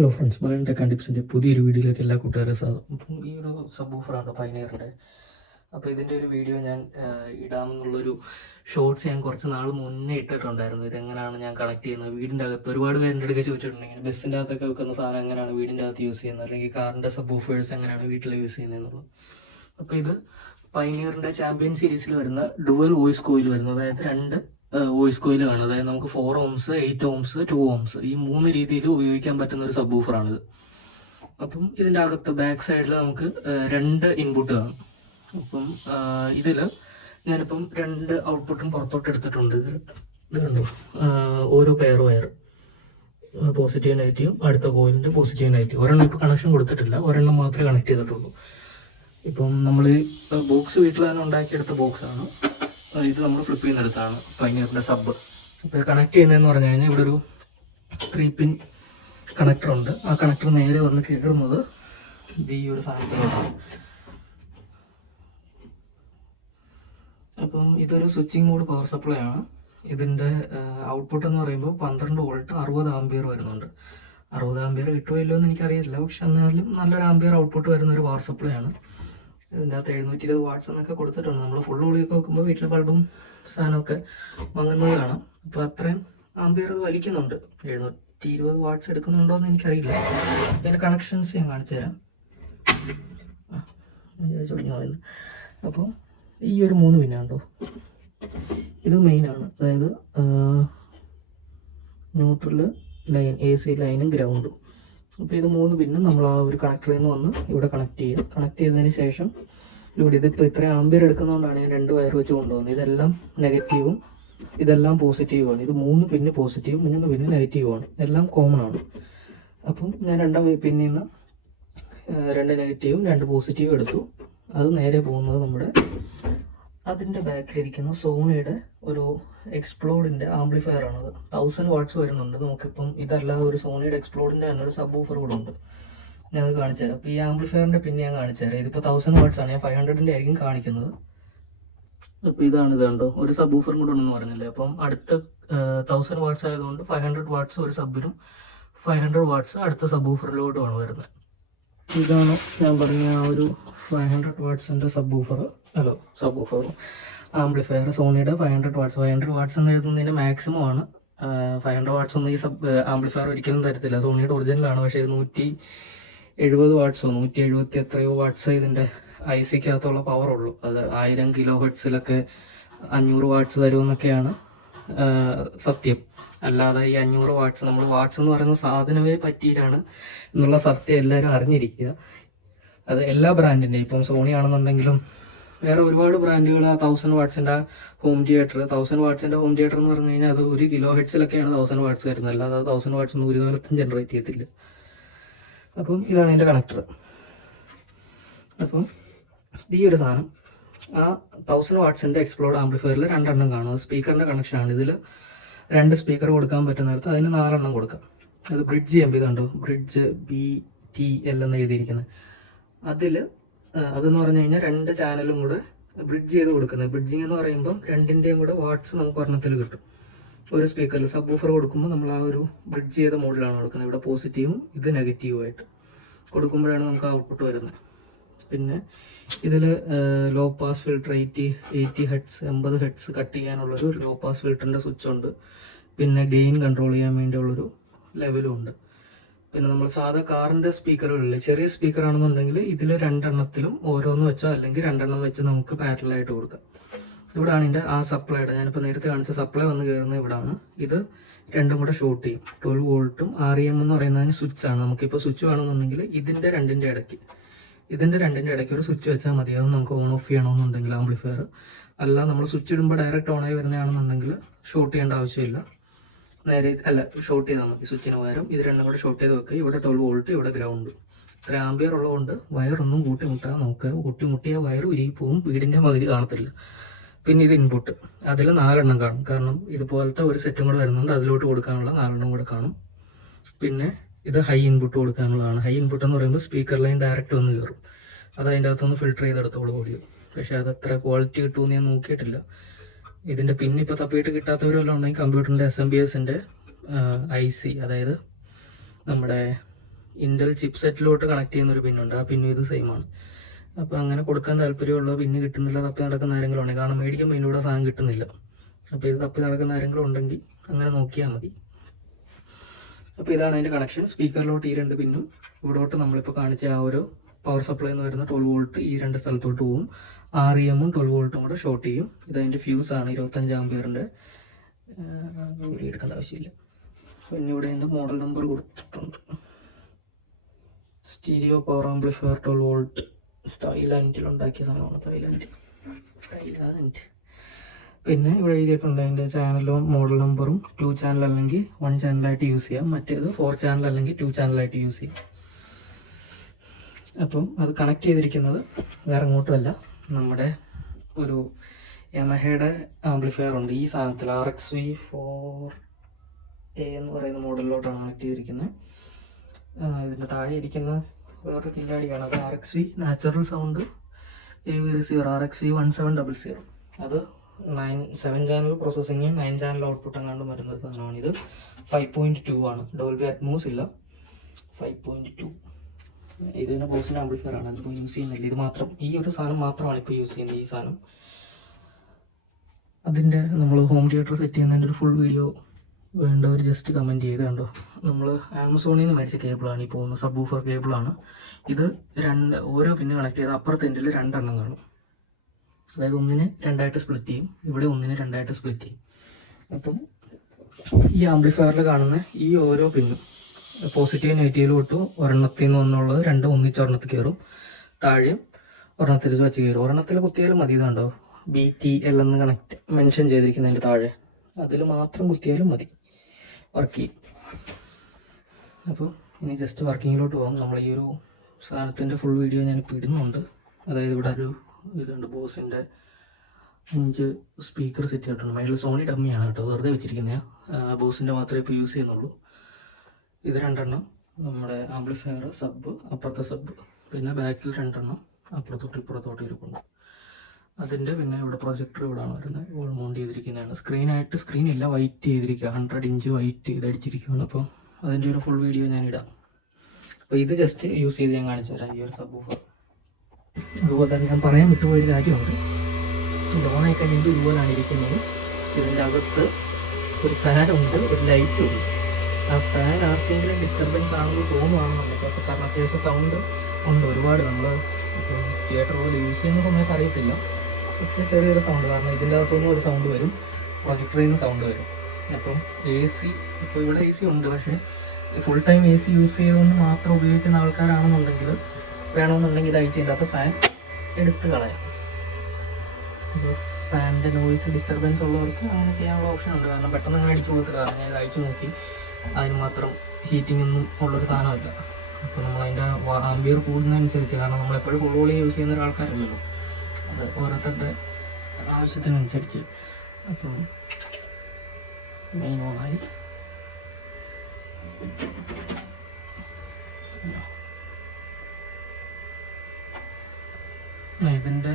Hello friends, Malayalam tech and ടിപ്സിൻ്റെ പുതിയൊരു വീഡിയോയിലേക്ക് എല്ലാ കൂട്ടുകാരെ സ്വാഗതം. അപ്പം ഈ ഒരു സബ് ഊഫറാണ് പൈനിയറിൻ്റെ. അപ്പോൾ ഇതിൻ്റെ ഒരു വീഡിയോ ഞാൻ ഇടാമെന്നുള്ളൊരു ഷോർട്സ് ഞാൻ കുറച്ച് നാൾ മുന്നേ ഇട്ടിട്ടുണ്ടായിരുന്നു. ഇതെങ്ങനെയാണ് ഞാൻ കണക്ട് ചെയ്യുന്നത് വീടിൻ്റെ അകത്ത്. ഒരുപാട് പേരുടെ അടുത്ത് ചോദിച്ചിട്ടുണ്ടെങ്കിൽ ബസ്സിൻ്റെ അകത്തൊക്കെ വെക്കുന്ന സാധനം എങ്ങനെയാണ് വീടിൻ്റെ അകത്ത് യൂസ് ചെയ്യുന്നത്, അല്ലെങ്കിൽ കാറിൻ്റെ സബ് ഊഫേഴ്സ് എങ്ങനെയാണ് വീട്ടിൽ യൂസ് ചെയ്യുന്നത് എന്നുള്ളത്. അപ്പോൾ ഇത് പൈനിയറിൻ്റെ ചാമ്പ്യൻ സീരീസിൽ വരുന്ന ഡുവൽ വോയിസ് കോയിൽ വരുന്നത്, അതായത് രണ്ട് വോയിസ് കോയിൽ കാണും. അതായത് നമുക്ക് 4 ohms, 8 ohms, 2 ohms ഈ 3 രീതിയിൽ ഉപയോഗിക്കാൻ പറ്റുന്ന ഒരു സബ് ഊഫറാണിത്. അപ്പം ഇതിൻ്റെ അകത്ത് ബാക്ക് സൈഡിൽ നമുക്ക് 2 ഇൻപുട്ട് കാണും. അപ്പം ഇതിൽ ഞാനിപ്പം 2 ഔട്ട്പുട്ടും പുറത്തോട്ട് എടുത്തിട്ടുണ്ട്. ഇത് കണ്ടു, ഓരോ പെയർ വയർ, പോസിറ്റീവ് നെഗറ്റീവും അടുത്ത കോയിലിൻ്റെ പോസിറ്റീവ് നെഗറ്റീവ്. ഒരെണ്ണം ഇപ്പോൾ കണക്ഷൻ കൊടുത്തിട്ടില്ല, ഒരെണ്ണം മാത്രമേ കണക്ട് ചെയ്തിട്ടുള്ളൂ. ഇപ്പം നമ്മൾ ബോക്സ് വീട്ടിൽ തന്നെ ഉണ്ടാക്കിയെടുത്ത ബോക്സാണ് ഇത്. നമ്മൾ ഫ്ലിപ്പ് ചെയ്യുന്നിടത്താണ് പൈനിയറിൻ്റെ സബ്. ഇപ്പോൾ കണക്ട് ചെയ്യുന്നതെന്ന് പറഞ്ഞു കഴിഞ്ഞാൽ ഇവിടെ ഒരു 3 പിൻ കണക്ടർ ഉണ്ട്. ആ കണക്ടർ നേരെ വന്ന് കയറുന്നത് ഇത് ഈ ഒരു സാധനത്തിലാണ്. അപ്പം ഇതൊരു സ്വിച്ചിങ് മോഡ് പവർ സപ്ലൈ ആണ്. ഇതിൻ്റെ ഔട്ട്പുട്ട് എന്ന് പറയുമ്പോൾ 12 വോൾട്ട് 60 ആംപിയർ വരുന്നുണ്ട്. 60 ആംപിയർ കിട്ടുമോ ഇല്ലയോ എന്ന് എനിക്കറിയില്ല, പക്ഷെ എന്നാലും നല്ലൊരു ആംപിയർ ഔട്ട്പുട്ട് വരുന്ന ഒരു പവർ സപ്ലൈ ആണ്. ഇതിൻ്റെ അകത്ത് 720 വാട്ട്സ് എന്നൊക്കെ കൊടുത്തിട്ടുണ്ട്. നമ്മൾ ഫുൾ ഒളിയൊക്കെ വെക്കുമ്പോൾ വീട്ടിലെ ബൾബും സാധനമൊക്കെ മങ്ങുന്നത് കാണാം. അപ്പോൾ അത്രയും ആംപിയർ അത് വലിക്കുന്നുണ്ട്. 720 വാട്ട്സ് എടുക്കുന്നുണ്ടോ എന്ന് എനിക്കറിയില്ല. ഇതിൻ്റെ കണക്ഷൻസ് ഞാൻ കാണിച്ചു തരാം. ചൊടിഞ്ഞു പോയത്. അപ്പോൾ ഈ ഒരു 3 പിന്നാണ്ടോ, ഇത് മെയിനാണ്. അതായത് ന്യൂട്രൽ ലൈൻ, AC ലൈനും ഗ്രൗണ്ടും. അപ്പോൾ ഇത് 3 പിന്നും നമ്മൾ ആ ഒരു കണക്ടറിൽ നിന്ന് വന്ന് ഇവിടെ കണക്ട് ചെയ്യും. കണക്ട് ചെയ്തതിന് ശേഷം ഇവിടെ ഇതിപ്പോൾ ഇത്രയും ആംബിയർ എടുക്കുന്നതുകൊണ്ടാണ് ഞാൻ 2 വയർ വെച്ച് കൊണ്ടുപോകുന്നത്. ഇതെല്ലാം നെഗറ്റീവും ഇതെല്ലാം പോസിറ്റീവുമാണ്. ഇത് 3 പിന്ന് പോസിറ്റീവും 3 പിന്ന് നെഗറ്റീവുമാണ്. എല്ലാം കോമൺ ആണ്. അപ്പം ഞാൻ 2 പിന്നിൽ നിന്ന് 2 നെഗറ്റീവും 2 പോസിറ്റീവും എടുത്തു. അത് നേരെ പോകുന്നത് നമ്മുടെ അതിൻ്റെ ബാക്കിലിരിക്കുന്ന സോണിയുടെ ഒരു എക്സ്പ്ലോഡിൻ്റെ ആംപ്ലിഫയർ ആണത്. 1000 വാട്ട്സ് വരുന്നുണ്ട്. നമുക്കിപ്പം ഇതല്ലാതെ ഒരു സോണിയുടെ എക്സ്പ്ലോഡിൻ്റെ തന്നെ ഒരു സബ് ഊഫർ കൂടെ ഉണ്ട്. ഞാനത് കാണിച്ചു തരാം. അപ്പോൾ ഈ ആംപ്ലിഫയറിൻ്റെ പിന്നെ ഞാൻ കാണിച്ചു തരാം. ഇതിപ്പോൾ 1000 വാട്ട്സ് ആണ്, ഞാൻ 500ൻ്റെ ആയിരിക്കും കാണിക്കുന്നത്. അപ്പോൾ ഇതാണ്, ഇത് കണ്ടോ, ഒരു സബ് ഊഫറും കൂടെ ഉണ്ടെന്ന് പറഞ്ഞില്ലേ. അപ്പം അടുത്ത 1000 വാട്ട്സ് ആയതുകൊണ്ട് 500 വാട്ട്സ് ഒരു സബിനും 500 വാട്ട്സ് അടുത്ത സബ് ഊഫറിലോട്ടുമാണ് വരുന്നത്. ഇതാണ് ഞാൻ പറഞ്ഞ ആ ഒരു 500 വാട്ട്സിൻ്റെ subwoofer, hello subwoofer amplifier സോണിയുടെ 500 വാട്ട്സ്. 500 വാട്ട്സ് എന്ന് എഴുതുന്നതിൻ്റെ മാക്സിമം ആണ്. 500 വാട്ട്സ് ഒന്നും ഈ സബ് ആംപ്ലിഫയർ ഒരിക്കലും തരത്തില്ല. സോണിയുടെ ഒറിജിനലാണ്. പക്ഷേ ഇത് 170 വാട്ട്സോ 170 എത്രയോ വാട്ട്സ് ഇതിൻ്റെ IC-ക്കകത്തുള്ള പവർ ഉള്ളൂ. അത് 1000 കിലോ ഹെർട്സിലൊക്കെ 500 വാട്ട്സ് തരുമെന്നൊക്കെയാണ് സത്യം. അല്ലാതെ ഈ 500 വാട്ട്സ്, നമ്മൾ വാട്ട്സ് എന്ന് പറയുന്ന സാധനമേ പറ്റിയിട്ടാണ് എന്നുള്ള സത്യം എല്ലാവരും അറിഞ്ഞിരിക്കുക. അത് എല്ലാ ബ്രാൻഡിൻ്റെയും, ഇപ്പം സോണി ആണെന്നുണ്ടെങ്കിലും വേറെ ഒരുപാട് ബ്രാൻഡുകൾ ആ 1000 വാട്ട്സിൻ്റെ ഹോം തിയേറ്റർ, 1000 വാട്ട്സിൻ്റെ ഹോം തിയേറ്റർ എന്ന് പറഞ്ഞു കഴിഞ്ഞാൽ അത് 1 കിലോ ഹെർട്സിലൊക്കെയാണ് 1000 വാട്ട്സ് വരുന്നത്. അല്ലാതെ 1000 വാട്ട്സ് ഒന്നും ഒരു കാലത്തും ജനറേറ്റ് ചെയ്യത്തില്ല. അപ്പം ഇതാണ് എൻ്റെ കണക്ടർ. അപ്പം ഈ ഒരു സാധനം ആ 1000 വാട്ട്സിൻ്റെ എക്സ്പ്ലോഡ് ആംപ്ലിഫയറിൽ 2 എണ്ണം കാണും. അത് സ്പീക്കറിൻ്റെ കണക്ഷനാണ്. ഇതിൽ 2 സ്പീക്കർ കൊടുക്കാൻ പറ്റുന്നിടത്ത് അതിന് 4 എണ്ണം കൊടുക്കാം. അത് ബ്രിഡ്ജ് ചെയ്യാൻ ഇതുണ്ടോ, ബ്രിഡ്ജ് BTL എന്ന് എഴുതിയിരിക്കുന്നത്. അതെന്ന് പറഞ്ഞു കഴിഞ്ഞാൽ 2 ചാനലും കൂടെ ബ്രിഡ്ജ് ചെയ്ത് കൊടുക്കുന്നത്. ബ്രിഡ്ജിങ് എന്ന് പറയുമ്പോൾ 2ൻ്റെയും കൂടെ വാട്ട്സ് നമുക്ക് ഒരെണ്ണത്തിൽ കിട്ടും. ഒരു സ്പീക്കറിൽ സബ് ഊഫർ കൊടുക്കുമ്പോൾ നമ്മൾ ആ ഒരു ബ്രിഡ്ജ് ചെയ്ത മോഡിലാണ് കൊടുക്കുന്നത്. ഇവിടെ പോസിറ്റീവും ഇത് നെഗറ്റീവുമായിട്ട് കൊടുക്കുമ്പോഴാണ് നമുക്ക് ഔട്ട്പുട്ട് വരുന്നത്. പിന്നെ ഇതിൽ low pass filter 80 hertz 80 hertz cut ചെയ്യാനുള്ളൊരു ലോ പാസ് ഫിൽറ്ററിൻ്റെ സ്വിച്ച് ഉണ്ട്. പിന്നെ ഗെയിൻ കൺട്രോൾ ചെയ്യാൻ വേണ്ടിയുള്ളൊരു ലെവലും ഉണ്ട്. പിന്നെ നമ്മൾ സാധാ കാറിൻ്റെ സ്പീക്കറുകളിൽ ചെറിയ സ്പീക്കർ ആണെന്നുണ്ടെങ്കിൽ ഇതിൽ 2 എണ്ണത്തിലും ഓരോന്ന് വെച്ചോ അല്ലെങ്കിൽ 2 എണ്ണം വെച്ച് നമുക്ക് പാരലായിട്ട് കൊടുക്കാം. ഇവിടെയാണ് ഇതിൻ്റെ ആ സപ്ലൈയുടെ, ഞാനിപ്പോൾ നേരത്തെ കാണിച്ച സപ്ലൈ വന്ന് കയറുന്നത് ഇവിടാണ്. ഇത് രണ്ടും കൂടെ ഷോർട്ട് ചെയ്യും. 12 വോൾട്ടും REM എന്ന് പറയുന്നതിന് സ്വിച്ചാണ്. നമുക്കിപ്പോൾ സ്വിച്ച് വേണമെന്നുണ്ടെങ്കിൽ ഇതിൻ്റെ 2ൻ്റെ ഇടയ്ക്ക് ഒരു സ്വിച്ച് വെച്ചാൽ മതി. അത് നമുക്ക് ഓൺ ഓഫ് ചെയ്യണമെന്നുണ്ടെങ്കിൽ ആംപ്ലിഫയർ. അല്ല നമ്മൾ സ്വിച്ച് ഇടുമ്പോൾ ഡയറക്റ്റ് ഓണായി വരുന്നതാണെന്നുണ്ടെങ്കിൽ ഷോർട്ട് ചെയ്യേണ്ട ആവശ്യമില്ല. നേരെ ഷോർട്ട് ചെയ്താൽ മതി. സ്വിച്ചിന് പകരം ഇത് 2 കൂടെ ഷോർട്ട് ചെയ്ത് വെക്കുക. ഇവിടെ 12 വോൾട്ട്, ഇവിടെ ഗ്രൗണ്ട്. ഇത്ര ആംപിയർ ഉള്ളതുകൊണ്ട് വയറൊന്നും കൂട്ടിമുട്ടാൻ നോക്കുക. കൂട്ടിമുട്ടിയ വയർ ഉരുകി പോവും, വീടിൻ്റെ പകുതി കാണത്തില്ല. പിന്നെ ഇത് ഇൻപുട്ട്, അതിൽ 4 എണ്ണം കാണും. കാരണം ഇതുപോലത്തെ ഒരു സെറ്റും കൂടെ വരുന്നുണ്ട്. അതിലോട്ട് കൊടുക്കാനുള്ള 4 എണ്ണം കൂടെ കാണും. പിന്നെ ഇത് ഹൈ ഇൻപുട്ട് കൊടുക്കാനുള്ളതാണ്. ഹൈ ഇൻപുട്ട് എന്ന് പറയുമ്പോൾ സ്പീക്കർ ലൈൻ ഡയറക്റ്റ് വന്ന് കയറും. അത് അതിൻ്റെ അകത്തൊന്ന് ഫിൽട്ടർ ചെയ്തെടുത്തോളൂ ഓഡിയോ. പക്ഷേ അത് എത്ര ക്വാളിറ്റി കിട്ടുമെന്ന് ഞാൻ നോക്കിയിട്ടില്ല. ഇതിൻ്റെ പിന്നിപ്പോൾ തപ്പിയിട്ട് കിട്ടാത്തവരെല്ലാം ഉണ്ടെങ്കിൽ കമ്പ്യൂട്ടറിൻ്റെ SMPSൻ്റെ IC, അതായത് നമ്മുടെ ഇൻ്റൽ ചിപ്സെറ്റിലോട്ട് കണക്ട് ചെയ്യുന്ന ഒരു പിന്നുണ്ട്, ആ പിന്നും ഇത് സെയിം ആണ്. അപ്പോൾ അങ്ങനെ കൊടുക്കാൻ താല്പര്യമുള്ള പിന്ന് കിട്ടുന്നില്ല, തപ്പി നടക്കുന്ന ആരെങ്കിലും ഉണ്ടെങ്കിൽ, കാരണം മേടിക്കുമ്പോൾ ഇതിലൂടെ സാധനം കിട്ടുന്നില്ല. അപ്പോൾ ഇത് തപ്പി നടക്കുന്ന ആരെങ്കിലും ഉണ്ടെങ്കിൽ അങ്ങനെ നോക്കിയാൽ മതി. അപ്പോൾ ഇതാണ് അതിൻ്റെ കണക്ഷൻ. സ്പീക്കറിലോട്ട് ഈ 2 പിന്നും ഇവിടോട്ട് നമ്മളിപ്പോൾ കാണിച്ച ആ ഒരു പവർ സപ്ലൈ എന്ന് വരുന്ന 12 വോൾട്ട് ഈ 2 സ്ഥലത്തോട്ട് പോവും. REM 12 വോൾട്ടും കൂടെ ഷോർട്ട് ചെയ്യും. ഇതതിൻ്റെ ഫ്യൂസാണ്, 25 ആംപിയറിൻ്റെ. എടുക്കേണ്ട ആവശ്യമില്ല. പിന്നെ ഇവിടെ എൻ്റെ മോഡൽ നമ്പർ കൊടുത്തിട്ടുണ്ട്. സ്റ്റീരിയോ പവർ ആംപ്ലിഫയർ 12 വോൾട്ട്, തായ്ലാൻഡിൽ ഉണ്ടാക്കിയ സാധനമാണ്. തായ്ലാൻഡ്. പിന്നെ ഇവിടെ എഴുതിയിട്ടുണ്ട് അതിൻ്റെ ചാനലും മോഡൽ നമ്പറും. 2 ചാനൽ അല്ലെങ്കിൽ 1 ചാനലായിട്ട് യൂസ് ചെയ്യാം, മറ്റേത് 4 ചാനൽ അല്ലെങ്കിൽ 2 ചാനലായിട്ട് യൂസ് ചെയ്യാം. അപ്പം അത് കണക്ട് ചെയ്തിരിക്കുന്നത് വേറെ എങ്ങോട്ടുമല്ല, നമ്മുടെ ഒരു യമഹയുടെ ആംപ്ലിഫയർ ഉണ്ട് ഈ സാധനത്തിൽ, RXV4A എന്ന് പറയുന്ന മോഡലിലോട്ടാണ് കണക്ട് ചെയ്തിരിക്കുന്നത്. ഇതിൻ്റെ താഴെ ഇരിക്കുന്ന വേറൊരു കില്ലാടിയാണ്, അത് RXV natural sound AV receiver RXV1700. അത് 7 ചാനൽ പ്രോസസ്സിങ് 9 ചാനൽ ഔട്ട്പുട്ട് എങ്ങാണ്ട് വരുന്ന ഒരു സാധനമാണ്. ഇത് 5.2 ആണ്, ഡോൾബി അറ്റ്മോസ് ഇല്ല, 5.2. ഇതിന് ബോസിൻ്റെ ആംപ്ലിഫയർ ആണ്, അതിപ്പോൾ യൂസ് ചെയ്യുന്നില്ല. ഇത് മാത്രം, ഈ ഒരു സാധനം മാത്രമാണ് ഇപ്പോൾ യൂസ് ചെയ്യുന്നത്, ഈ സാധനം. അതിൻ്റെ നമ്മൾ ഹോം തിയേറ്റർ സെറ്റ് ചെയ്യുന്നതിൻ്റെ ഒരു ഫുൾ വീഡിയോ വേണ്ടവർ ജസ്റ്റ് കമൻറ്റ് ചെയ്ത് കണ്ടോ. നമ്മൾ ആമസോണിൽ നിന്ന് മേടിച്ച കേബിളാണ് ഈ പോകുന്ന, സബ് ഊഫർ കേബിളാണ് ഇത്. ഓരോ പിന്നെ കണക്ട് ചെയ്ത് അപ്പുറത്തെ എൻഡിൽ 2 എണ്ണം കാണും. അതായത് ഒന്നിനെ 2ആയിട്ട് സ്പ്ലിറ്റ് ചെയ്യും, ഇവിടെ ഒന്നിനെ 2ആയിട്ട് സ്പ്ലിറ്റ് ചെയ്യും. അപ്പം ഈ ആംപ്ലിഫയറിൽ കാണുന്ന ഈ ഓരോ പിന്നും പോസിറ്റീവ് നെഗറ്റീവ് തൊട്ട് ഒരെണ്ണത്തിൽ നിന്ന് ഒന്നുള്ളത് 2 ഒന്നിച്ച് ഒരെണ്ണത്തിൽ കയറും, താഴെയും ഒരെണ്ണത്തിൽ വെച്ച് കയറും. ഒരെണ്ണത്തിൽ കുത്തിയാലും മതി. ഇതുണ്ടോ BTL എന്ന് കണക്ട് മെൻഷൻ ചെയ്തിരിക്കുന്നതിൻ്റെ താഴെ, അതിൽ മാത്രം കുത്തിയാലും മതി, വർക്ക് ചെയ്യും. അപ്പോൾ ഇനി ജസ്റ്റ് വർക്കിങ്ങിലോട്ട് പോകാം. നമ്മൾ ഈ ഒരു സാധനത്തിൻ്റെ ഫുൾ വീഡിയോ ഞാനിപ്പോൾ ഇടുന്നുണ്ട്. അതായത് ഇവിടെ ഒരു ഇതുണ്ട്, ബോസിൻ്റെ 5 സ്പീക്കർ സെറ്റ് ചെയ്തിട്ടുണ്ട്. മേളിൽ സോണി ഡമ്മിയാണ് കേട്ടോ, വെറുതെ വെച്ചിരിക്കുന്നത്. ബോസിൻ്റെ മാത്രമേ ഇപ്പോൾ യൂസ് ചെയ്യുന്നുള്ളൂ. ഇത് 2 എണ്ണം നമ്മുടെ ആംപ്ലിഫയർ സബ്, അപ്പുറത്തെ സബ്, പിന്നെ ബാക്കിൽ 2 എണ്ണം അപ്പുറത്തോട്ട് ഇപ്പുറത്തോട്ട് ഇരിപ്പുണ്ട്. അതിൻ്റെ പിന്നെ ഇവിടെ പ്രൊജക്ടർ ഇവിടെയാണ് വരുന്നത്, വോൾ മൗണ്ട് ചെയ്തിരിക്കുന്നതാണ്. സ്ക്രീൻ ഇല്ല, വൈറ്റ് ചെയ്തിരിക്കുക, 100 ഇഞ്ച് വൈറ്റ് ചെയ്തടിച്ചിരിക്കുകയാണ്. അപ്പോൾ അതിൻ്റെ ഒരു ഫുൾ വീഡിയോ ഞാൻ ഇടാം. അപ്പോൾ ഇത് ജസ്റ്റ് യൂസ് ചെയ്ത് ഞാൻ കാണിച്ചു തരാം, ഈ ഒരു സബ് ഊഫർ. അതുപോലെ തന്നെ ഞാൻ പറയാൻ വിട്ടുപോയൊരു കാര്യമുണ്ട്, ലോണായി കഴിഞ്ഞിട്ട് ഇതുപോലെയാണ് ഇരിക്കുന്നത്. ഇതിൻ്റെ അകത്ത് ഒരു ഫാനുണ്ട്, ഒരു ലൈറ്റും ഉണ്ട്. ആ ഫാൻ ആർക്കെങ്കിലും ഡിസ്റ്റർബൻസ് ആണെന്ന് തോന്നുവാണെന്നുണ്ടെങ്കിൽ, അപ്പോൾ കാരണം അത്യാവശ്യം സൗണ്ട് ഉണ്ട് ഒരുപാട്. നമ്മൾ തിയേറ്റർ പോലെ യൂസ് ചെയ്യുന്ന സമയത്ത് അറിയത്തില്ല, പക്ഷേ ചെറിയൊരു സൗണ്ട്, കാരണം ഇതിൻ്റെ അകത്തുനിന്ന് ഒരു സൗണ്ട് വരും, പ്രൊജക്ടറിൽ നിന്ന് സൗണ്ട് വരും. അപ്പം AC, ഇപ്പോൾ ഇവിടെ AC ഉണ്ട്, പക്ഷേ ഫുൾ ടൈം AC യൂസ് ചെയ്തുകൊണ്ട് മാത്രം ഉപയോഗിക്കുന്ന ആൾക്കാരാണെന്നുണ്ടെങ്കിൽ, വേണമെന്നുണ്ടെങ്കിൽ ഇത് അഴിച്ചതിൻ്റെ അകത്ത് ഫാൻ എടുത്ത് കളയാം. ഇപ്പോൾ ഫാനിൻ്റെ നോയിസ് ഡിസ്റ്റർബൻസ് ഉള്ളവർക്ക് അങ്ങനെ ചെയ്യാനുള്ള ഓപ്ഷൻ ഉണ്ട്. കാരണം പെട്ടെന്ന് അങ്ങനെ അടിച്ചു കൊടുത്ത്, കാരണം ഞാൻ ഇത് അഴിച്ചു നോക്കി, അതിന് മാത്രം ഹീറ്റിംഗ് ഒന്നും ഉള്ളൊരു സാധനമല്ല. അപ്പോൾ നമ്മളതിൻ്റെ ആംബിയർ കൂടുന്നതനുസരിച്ച്, കാരണം നമ്മളെപ്പോഴും ഫുൾ വോളിയം യൂസ് ചെയ്യുന്ന ഒരാൾക്കാരല്ലല്ലോ, അത് ഓരോരുത്തരുടെ ആവശ്യത്തിനനുസരിച്ച്. അപ്പം മെയിൻ ഓണായി. ഇതിൻ്റെ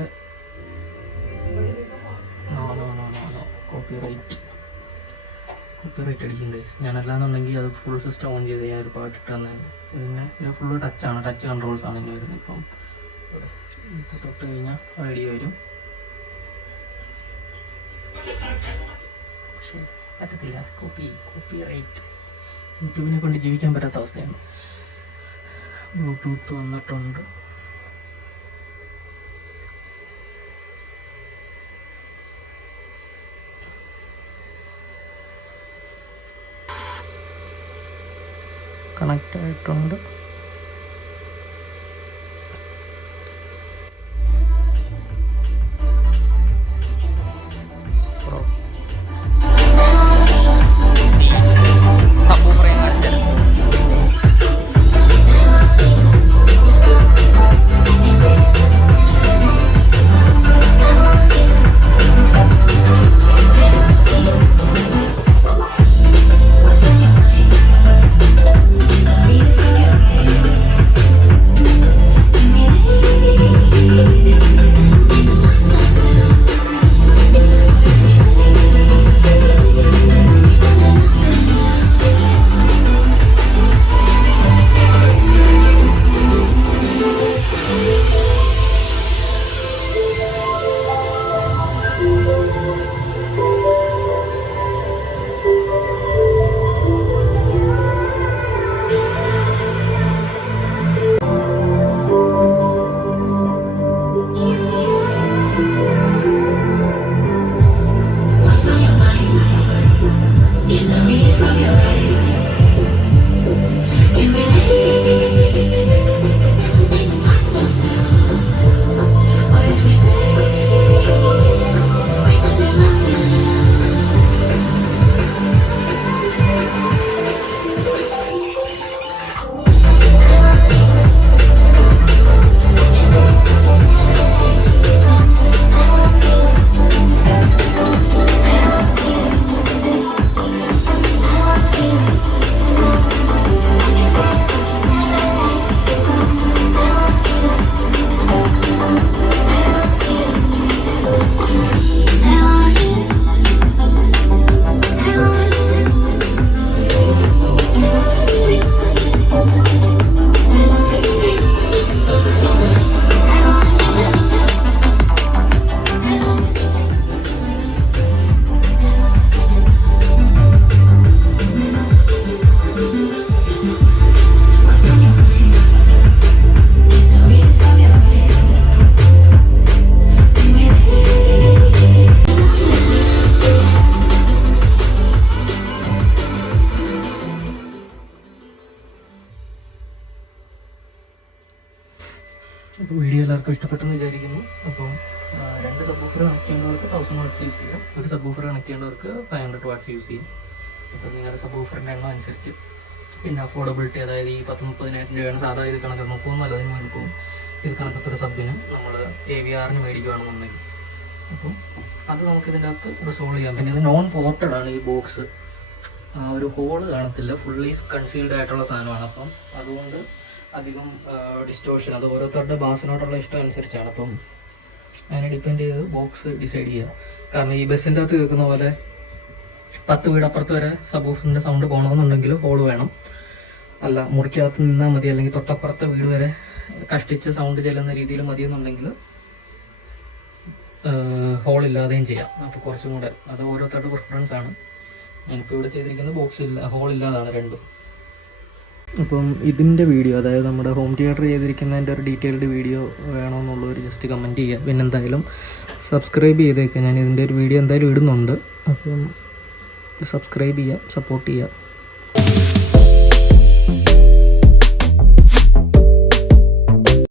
കോപ്പിറൈറ്റ് അടിക്കും ഗൈസ്. ഞാനല്ലാന്നുണ്ടെങ്കിൽ അത് ഫുൾ സിസ്റ്റം ഓൺ ചെയ്ത് ഞാൻ ഒരു പാട്ടിട്ട് തന്നേനെ. ഇതിന് ഫുള്ള് ടച്ചാണ്, ടച്ച് കൺട്രോൾസ് ആണ് ഇനി വരുന്നത്. ഇപ്പം ഇത് തൊട്ട് കഴിഞ്ഞാൽ റേഡിയോ വരും, പക്ഷേ പറ്റത്തില്ല, കോപ്പിറൈറ്റ്. യൂട്യൂബിനെ കൊണ്ട് ജീവിക്കാൻ പറ്റാത്ത അവസ്ഥയാണ്. ബ്ലൂടൂത്ത് വന്നിട്ടുണ്ട്. കണക്റ്റ് ആയിട്ടുണ്ട്. അപ്പോൾ വീഡിയോ എല്ലാവർക്കും ഇഷ്ടപ്പെട്ടെന്ന് വിചാരിക്കുന്നു. അപ്പോൾ 2 സബ് വൂഫർ കണക്ട് ചെയ്യേണ്ടവർക്ക് 1000 വാട്ട്സ് യൂസ് ചെയ്യാം, ഒരു സബ് വൂഫർ കണക്ട് ചെയ്യേണ്ടവർക്ക് 500 വാട്ട്സ് യൂസ് ചെയ്യാം. അപ്പോൾ നിങ്ങളുടെ സബ് വൂഫറിൻ്റെ എണ്ണം അനുസരിച്ച്, പിന്നെ അഫോർഡബിലിറ്റി, അതായത് ഈ 10-30,000 രൂപയാണ് സാധാ ഇത് കണക്ക് 30 അതിന് മേടിക്കും. ഇത് കണക്കത്തൊരു സബിന് നമ്മൾ AVRന് മേടിക്കുകയാണെന്നുണ്ടെങ്കിൽ അപ്പോൾ അത് നമുക്ക് ഇതിൻ്റെ അകത്ത് റിസോൾവ് ചെയ്യാം. പിന്നെ ഇത് നോൺ പോർട്ടഡ് ആണ് ഈ ബോക്സ്, ഒരു ഹോള് കാണത്തില്ല, ഫുള്ളി കൺസീൽഡ് ആയിട്ടുള്ള സാധനമാണ്. അപ്പം അതുകൊണ്ട് അധികം ഡിസ്റ്റോർഷൻ, അത് ഓരോരുത്തരുടെ ബാസിനോടുള്ള ഇഷ്ടം അനുസരിച്ചാണ്. അപ്പം അതിനെ ഡിപ്പെൻഡ് ചെയ്ത് ബോക്സ് ഡിസൈഡ് ചെയ്യുക. കാരണം ഈ ബസ്സിൻ്റെ അകത്ത് കേൾക്കുന്ന പോലെ 10 വീട് അപ്പുറത്ത് വരെ സബ് വൂഫറിൻ്റെ സൗണ്ട് പോകണമെന്നുണ്ടെങ്കിൽ ഹോൾ വേണം. അല്ല മുറിക്കകത്ത് നിന്നാൽ മതി, അല്ലെങ്കിൽ തൊട്ടപ്പുറത്തെ വീട് വരെ കഷ്ടിച്ച് സൗണ്ട് ചെല്ലുന്ന രീതിയിൽ മതിയെന്നുണ്ടെങ്കിൽ ഹോൾ ഇല്ലാതെയും ചെയ്യാം. അപ്പോൾ കുറച്ചും കൂടെ അത് ഓരോരുത്തരുടെ പ്രിഫറൻസ് ആണ്. ഞാനിപ്പോൾ ഇവിടെ ചെയ്തിരിക്കുന്നത് ബോക്സ് ഇല്ല, ഹോൾ ഇല്ലാതാണ് രണ്ടും. അപ്പം ഇതിൻ്റെ വീഡിയോ, അതായത് നമ്മുടെ ഹോം തിയേറ്റർ ചെയ്തിരിക്കുന്നതിൻ്റെ ഒരു ഡീറ്റെയിൽഡ് വീഡിയോ വേണമെന്നുള്ളവർ ജസ്റ്റ് കമൻറ്റ് ചെയ്യുക. പിന്നെ എന്തായാലും സബ്സ്ക്രൈബ് ചെയ്തേക്കുക, ഞാൻ ഇതിൻ്റെ ഒരു വീഡിയോ എന്തായാലും ഇടുന്നുണ്ട്. അപ്പം സബ്സ്ക്രൈബ് ചെയ്യുക, സപ്പോർട്ട് ചെയ്യുക.